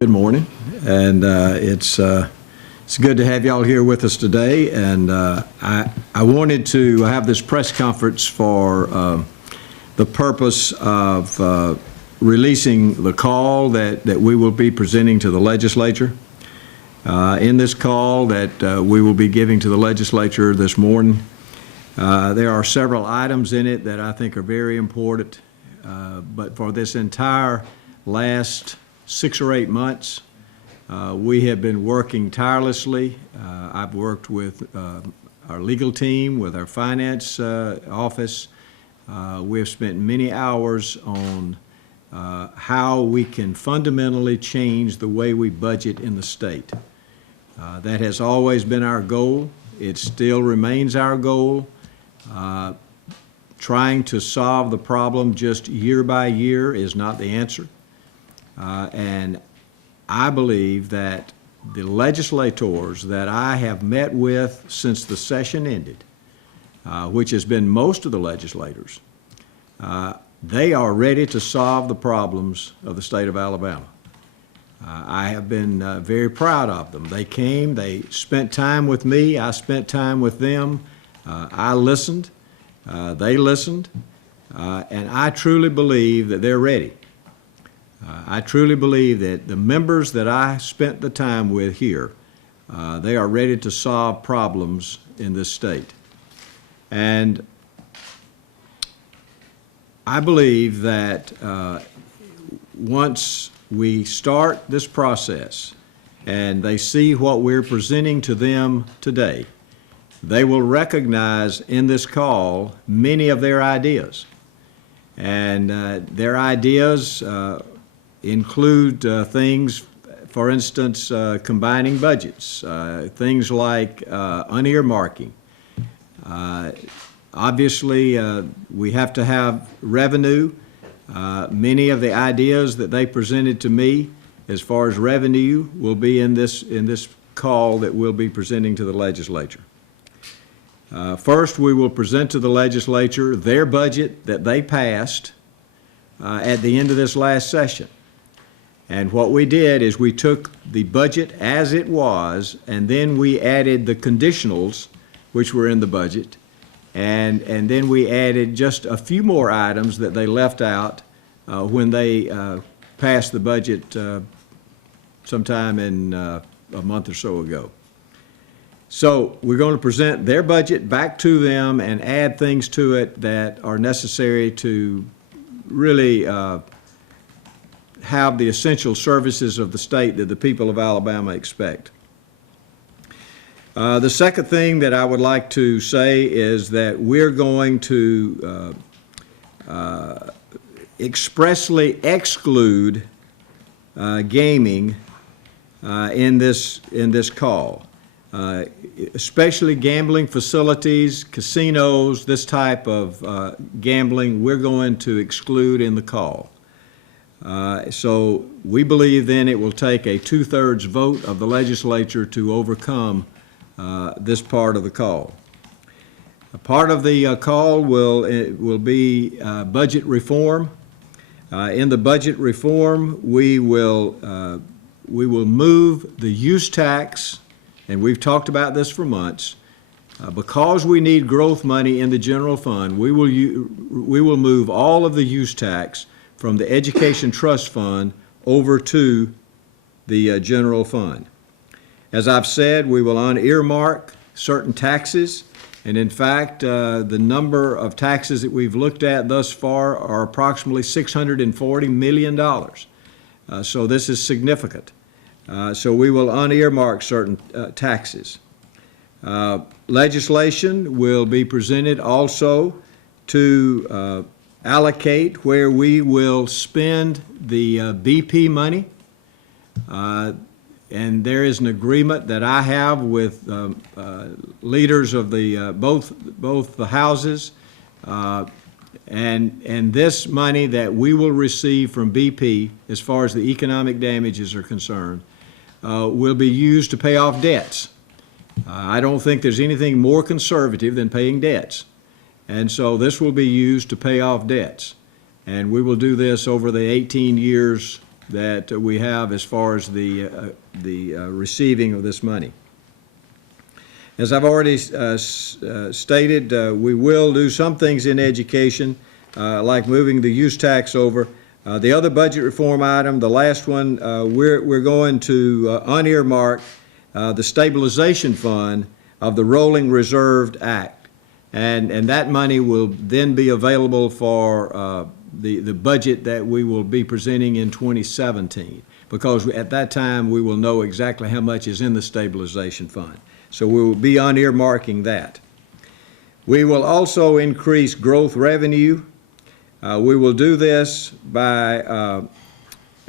Good morning, and it's good to have y'all here with us today. And I wanted to have this press conference for the purpose of releasing the call that we will be presenting to the legislature. In this call that we will be giving to the legislature this morning, there are several items in it that I think are very important. But for this entire last 6 or 8 months, we have been working tirelessly. I've worked with our legal team, with our finance office. We have spent many hours on how we can fundamentally change the way we budget in the state. That has always been our goal. It still remains our goal. Trying to solve the problem just year by year is not the answer. And I believe that the legislators that I have met with since the session ended, which has been most of the legislators, they are ready to solve the problems of the state of Alabama. I have been very proud of them. They came, they spent time with me, I spent time with them, I listened, they listened, and I truly believe that they're ready. I truly believe that the members that I spent the time with here, they are ready to solve problems in this state. And I believe that once we start this process and they see what we're presenting to them today, they will recognize in this call many of their ideas. And their ideas include things, for instance, combining budgets, things like unearmarking. Obviously, we have to have revenue. Many of the ideas that they presented to me as far as revenue will be in this call that we'll be presenting to the legislature. First, we will present to the legislature their budget that they passed at the end of this last session. And what we did is we took the budget as it was, and then we added the conditionals, which were in the budget, and then we added just a few more items that they left out when they passed the budget sometime in a month or so ago. So we're going to present their budget back to them and add things to it that are necessary to really have the essential services of the state that the people of Alabama expect. The second thing that I would like to say is that we're going to expressly exclude gaming in this call. Especially gambling facilities, casinos, this type of gambling, we're going to exclude in the call. So we believe then it will take a 2/3 vote of the legislature to overcome this part of the call. A part of the call will be budget reform. In the budget reform, we will move the use tax, and we've talked about this for months. Because we need growth money in the general fund, we will move all of the use tax from the Education Trust Fund over to the general fund. As I've said, we will unearmark certain taxes, and in fact, the number of taxes that we've looked at thus far are approximately $640 million. So this is significant. So we will unearmark certain taxes. Legislation will be presented also to allocate where we will spend the BP money. And there is an agreement that I have with leaders of the both the houses, and this money that we will receive from BP, as far as the economic damages are concerned, will be used to pay off debts. I don't think there's anything more conservative than paying debts. And so this will be used to pay off debts. And we will do this over the 18 years that we have as far as the receiving of this money. As I've already stated, we will do some things in education, like moving the use tax over. The other budget reform item, the last one, we're going to unearmark the stabilization fund of the Rolling Reserved Act. And that money will then be available for the budget that we will be presenting in 2017, because at that time we will know exactly how much is in the stabilization fund. So we will be unearmarking that. We will also increase growth revenue. We will do this by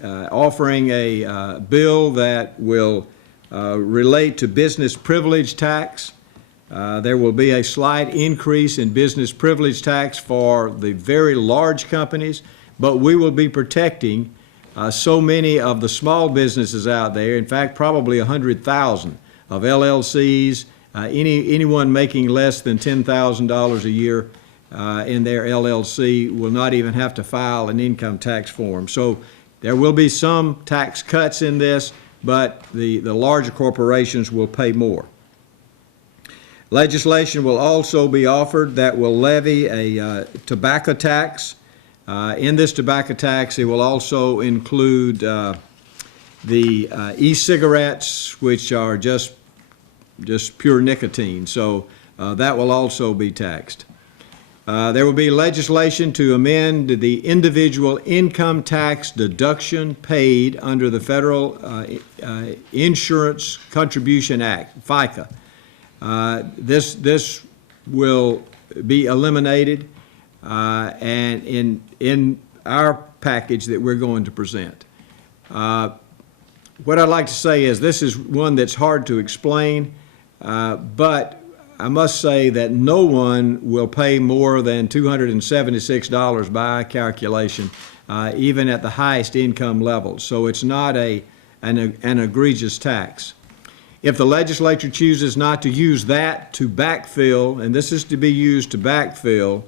offering a bill that will relate to business privilege tax. There will be a slight increase in business privilege tax for the very large companies, but we will be protecting so many of the small businesses out there, in fact, probably 100,000 of LLCs, anyone making less than $10,000 a year in their LLC will not even have to file an income tax form. So there will be some tax cuts in this, but the larger corporations will pay more. Legislation will also be offered that will levy a tobacco tax. In this tobacco tax, it will also include the e-cigarettes, which are just pure nicotine. So that will also be taxed. There will be legislation to amend the individual income tax deduction paid under the Federal Insurance Contribution Act, FICA. This will be eliminated, and in our package that we're going to present. What I'd like to say is this is one that's hard to explain, but I must say that no one will pay more than $276 by calculation, even at the highest income levels. So it's not an egregious tax. If the legislature chooses not to use that to backfill, and this is to be used to backfill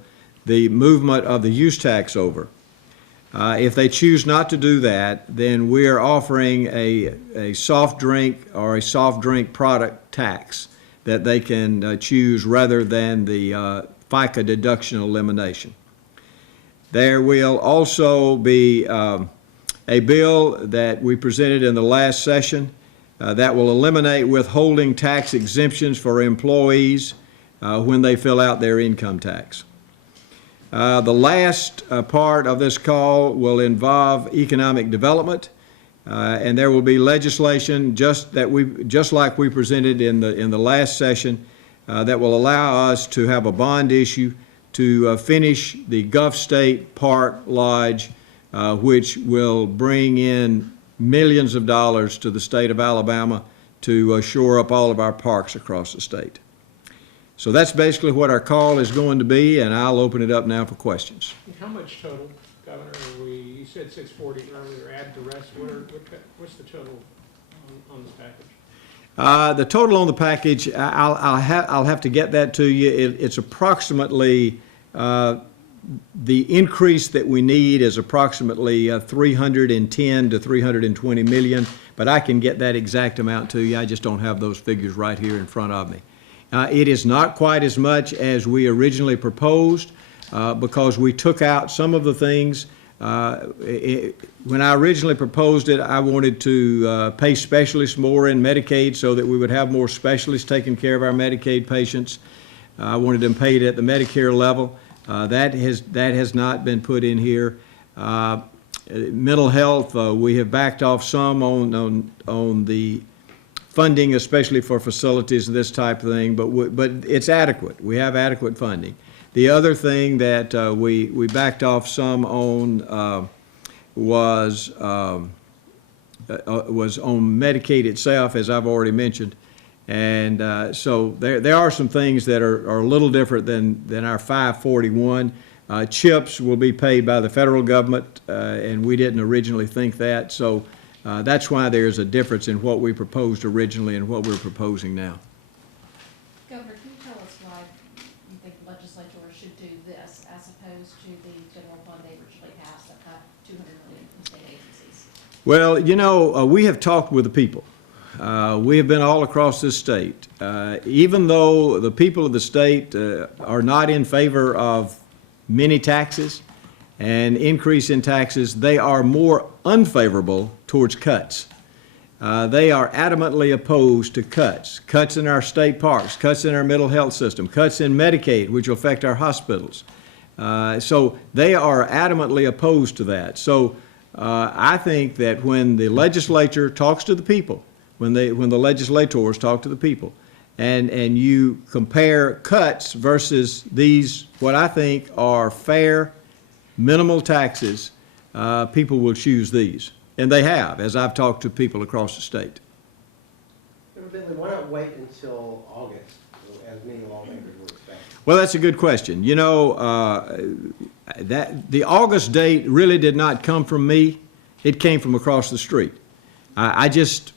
the movement of the use tax over, if they choose not to do that, then we are offering a soft drink or a soft drink product tax that they can choose rather than the FICA deduction elimination. There will also be a bill that we presented in the last session that will eliminate withholding tax exemptions for employees when they fill out their income tax. The last part of this call will involve economic development, and there will be legislation just like we presented in the last session that will allow us to have a bond issue to finish the Gulf State Park Lodge, which will bring in millions of dollars to the state of Alabama to shore up all of our parks across the state. So that's basically what our call is going to be, and I'll open it up now for questions. How much total, Governor? You said 640 earlier. Add the rest. What's the total on this package? The total on the package, I'll have to get that to you. It's approximately the increase that we need is approximately 310 to 320 million, but I can get that exact amount to you. I just don't have those figures right here in front of me. It is not quite as much as we originally proposed because we took out some of the things. When I originally proposed it, I wanted to pay specialists more in Medicaid so that we would have more specialists taking care of our Medicaid patients. I wanted them paid at the Medicare level. That has not been put in here. Mental health, we have backed off some on the funding, especially for facilities and this type of thing, but it's adequate. We have adequate funding. The other thing that we backed off some on was on Medicaid itself, as I've already mentioned. And so there are some things that are a little different than our 541. CHIPS will be paid by the federal government, and we didn't originally think that. So that's why there's a difference in what we proposed originally and what we're proposing now. Governor, can you tell us why you think the legislature should do this as opposed to the general fund they originally passed that cut $200 million from state agencies? Well, you know, we have talked with the people. We have been all across this state. Even though the people of the state are not in favor of many taxes and increase in taxes, they are more unfavorable towards cuts. They are adamantly opposed to cuts in our state parks, cuts in our mental health system, cuts in Medicaid, which will affect our hospitals. So they are adamantly opposed to that. So I think that when the legislature talks to the people, when the legislators talk to the people, and you compare cuts versus these, what I think are fair, minimal taxes, people will choose these. And they have, as I've talked to people across the state. Governor Bentley, why not wait until August, as many lawmakers were expecting? Well, that's a good question. You know, that the August date really did not come from me. It came from across the street. I just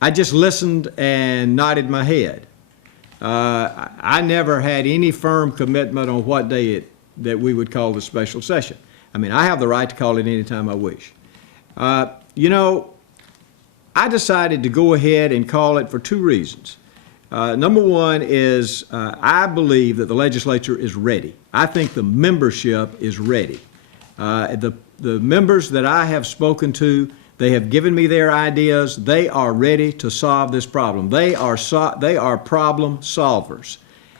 listened and nodded my head. I never had any firm commitment on what day that we would call the special session. I mean, I have the right to call it any time I wish. You know, I decided to go ahead and call it for two reasons. Number one is I believe that the legislature is ready. I think the membership is ready. The members that I have spoken to, they have given me their ideas. They are ready to solve this problem. They are problem solvers.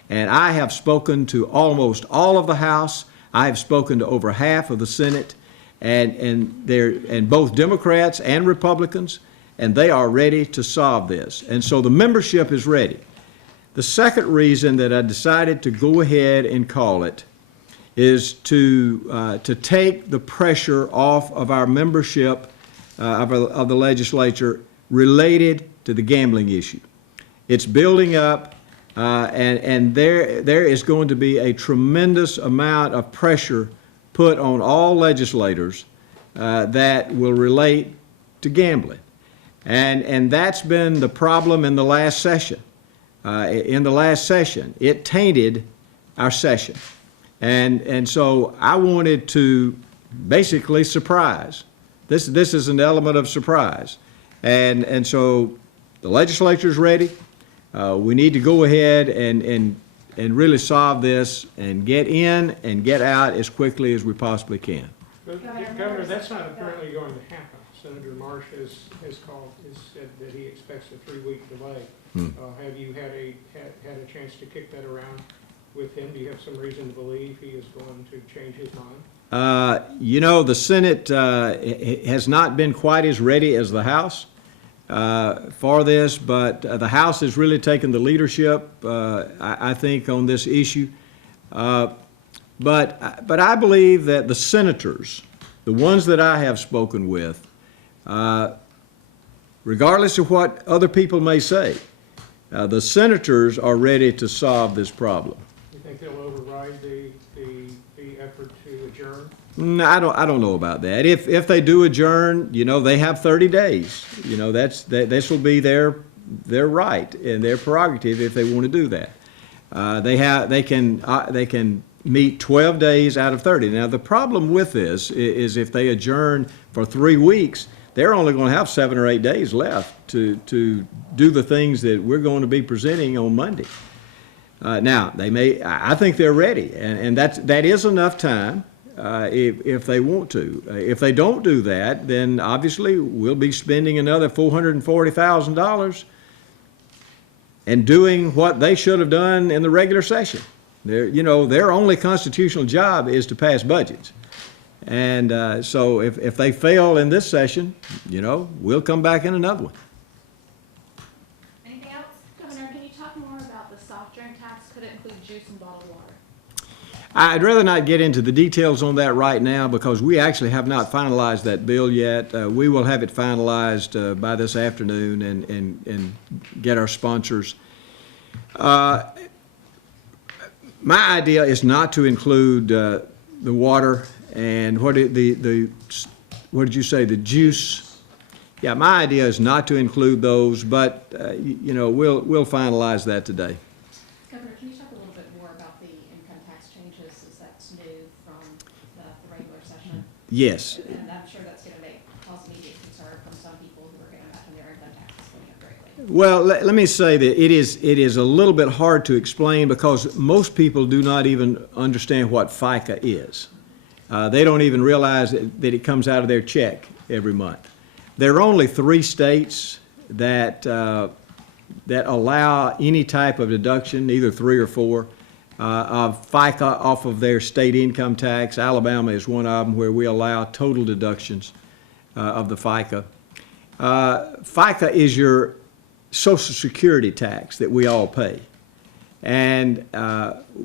And I have spoken to almost all of the House. I have spoken to over half of the Senate, and both Democrats and Republicans, and they are ready to solve this. And so the membership is ready. The second reason that I decided to go ahead and call it is to take the pressure off of our membership of the legislature related to the gambling issue. It's building up, and there is going to be a tremendous amount of pressure put on all legislators that will relate to gambling. And that's been the problem in the last session. In the last session, it tainted our session. And so I wanted to basically surprise. This is an element of surprise. And so the legislature's ready. We need to go ahead and really solve this and get in and get out as quickly as we possibly can. But, Governor, that's not apparently going to happen. Senator Marsh has said that he expects a 3-week delay. Have you had a chance to kick that around with him? Do you have some reason to believe he is going to change his mind? You know, the Senate has not been quite as ready as the House for this, but the House has really taken the leadership, I think, on this issue. But I believe that the senators, the ones that I have spoken with, regardless of what other people may say, the senators are ready to solve this problem. You think they'll override the effort to adjourn? No, I don't know about that. If they do adjourn, you know, they have 30 days. You know, this will be their right and their prerogative if they want to do that. They can meet 12 days out of 30. Now, the problem with this is if they adjourn for 3 weeks, they're only going to have 7 or 8 days left to do the things that we're going to be presenting on Monday. Now, I think they're ready, and that is enough time if they want to. If they don't do that, then obviously we'll be spending another $440,000 and doing what they should have done in the regular session. Their only constitutional job is to pass budgets. And so if they fail in this session, we'll come back in another one. Anything else? Governor, can you talk more about the soft drink tax? Could it include juice and bottled water? I'd rather not get into the details on that right now because we actually have not finalized that bill yet. We will have it finalized by this afternoon and get our sponsors. My idea is not to include the water and what did you say, the juice? Yeah, my idea is not to include those, but we'll finalize that today. Governor, can you talk a little bit more about the income tax changes as that's new from the regular session? Yes. And I'm sure that's going to cause immediate concern from Well, let me say that it is a little bit hard to explain because most people do not even understand what FICA is. They don't even realize that it comes out of their check every month. There are only 3 states that allow any type of deduction, either 3 or 4, of FICA off of their state income tax. Alabama is one of them where we allow total deductions of the FICA. FICA is your Social Security tax that we all pay. And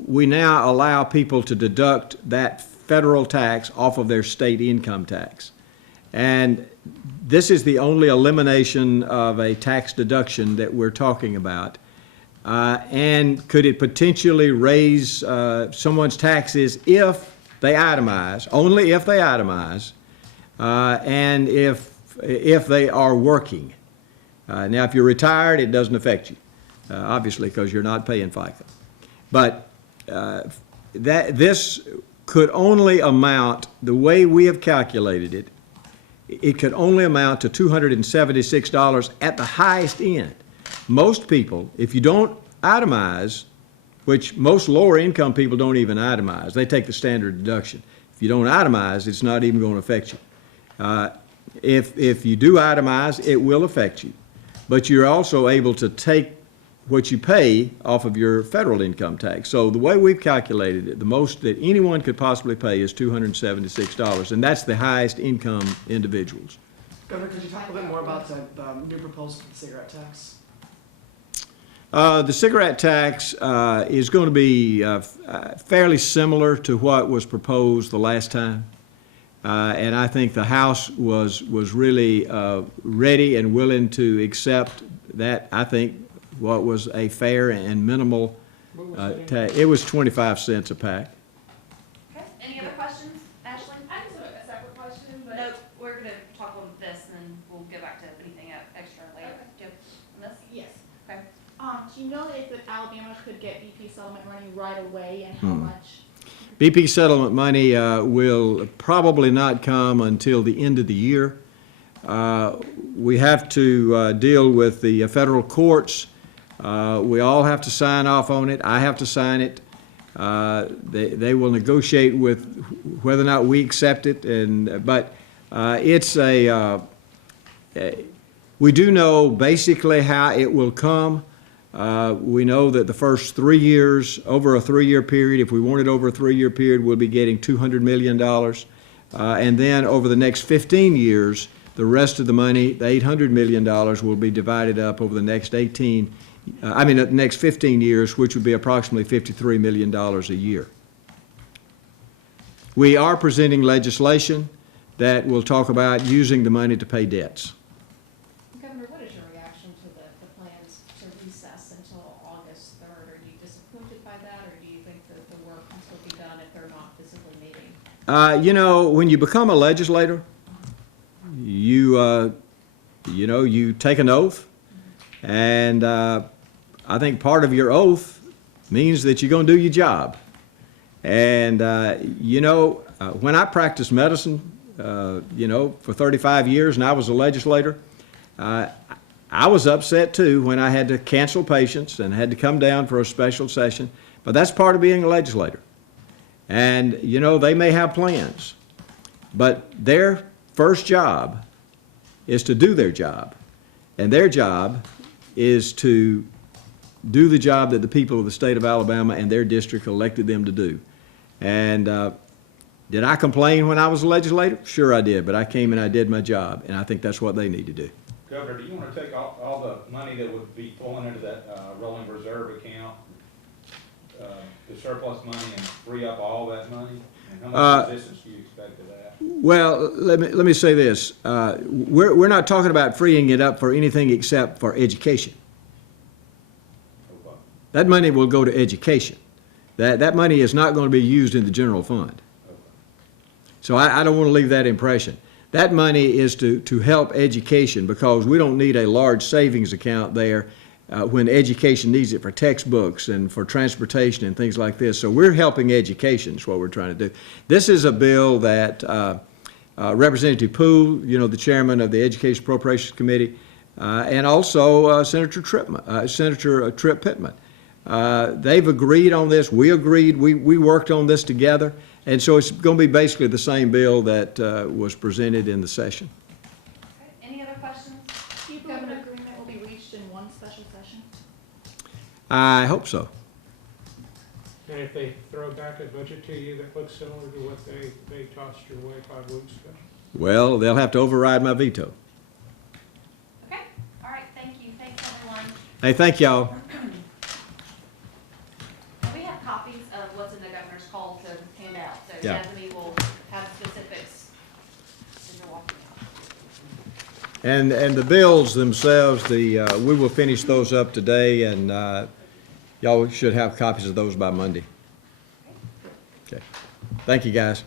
we now allow people to deduct that federal tax off of their state income tax. And this is the only elimination of a tax deduction that we're talking about. And could it potentially raise someone's taxes if they itemize, only if they itemize, and if they are working? Now, if you're retired, it doesn't affect you, obviously, because you're not paying FICA. But this could only amount, the way we have calculated it, it could only amount to $276 at the highest end. Most people, if you don't itemize, which most lower income people don't even itemize, they take the standard deduction. If you don't itemize, it's not even going to affect you. If you do itemize, it will affect you. But you're also able to take what you pay off of your federal income tax. So the way we've calculated it, the most that anyone could possibly pay is $276, and that's the highest income individuals. Governor, could you talk a little bit more about the new proposal for the cigarette tax? The cigarette tax is going to be fairly similar to what was proposed the last time. And I think the House was really ready and willing to accept that. I think what was a fair and minimal tax. It was 25 cents a pack. Okay, any other questions? Ashley? I just have a separate question, but. Nope, we're gonna talk on this and then we'll go back to anything extra later. Okay. Do you have on this? Yes. Okay. Do you know if Alabama could get BP settlement money right away and how much? BP settlement money will probably not come until the end of the year. We have to deal with the federal courts. We all have to sign off on it. I have to sign it. They will negotiate with whether or not we accept it. But it's we do know basically how it will come. We know that the first 3 years, over a 3-year period, if we want it over a 3-year period, we'll be getting $200 million. And then over the next 15 years, the rest of the money, the $800 million, will be divided up over the next the next 15 years, which would be approximately $53 million a year. We are presenting legislation that will talk about using the money to pay debts. Governor, what is your reaction to the plans to recess until August 3rd? Are you disappointed by that, or do you think that the work can still be done if they're not physically meeting? When you become a legislator, you take an oath, and I think part of your oath means that you're going to do your job. And, when I practiced medicine, for 35 years and I was a legislator, I was upset too when I had to cancel patients and had to come down for a special session. But that's part of being a legislator. And, they may have plans, but their first job is to do their job. And their job is to do the job that the people of the state of Alabama and their district elected them to do. And did I complain when I was a legislator? Sure I did, but I came and I did my job, and I think that's what they need to do. Governor, do you want to take all the money that would be flowing into that rolling reserve account, the surplus money, and free up all that money? And how much resistance do you expect to that? Well, let me say this. We're not talking about freeing it up for anything except for education. Okay. That money will go to education. That money is not going to be used in the general fund. Okay. So I don't want to leave that impression. That money is to help education, because we don't need a large savings account there when education needs it for textbooks and for transportation and things like this. So we're helping education is what we're trying to do. This is a bill that Representative Poole, the chairman of the Education Appropriations Committee, and also Senator Tripp Pittman. They've agreed on this. We agreed. We worked on this together. And so it's going to be basically the same bill that was presented in the session. Okay, any other questions? Do you believe an agreement will be reached in one special session? I hope so. And if they throw back a budget to you that looks similar to what they tossed your way 5 weeks ago? Well, they'll have to override my veto. Okay, all right, thank you, thanks everyone. Hey, thank y'all. And we have copies of what's in the governor's call to hand out, so Yeah. Jasmine will have specifics as you're walking out. And the bills themselves, we will finish those up today, and y'all should have copies of those by Monday. Okay. Thank you, guys.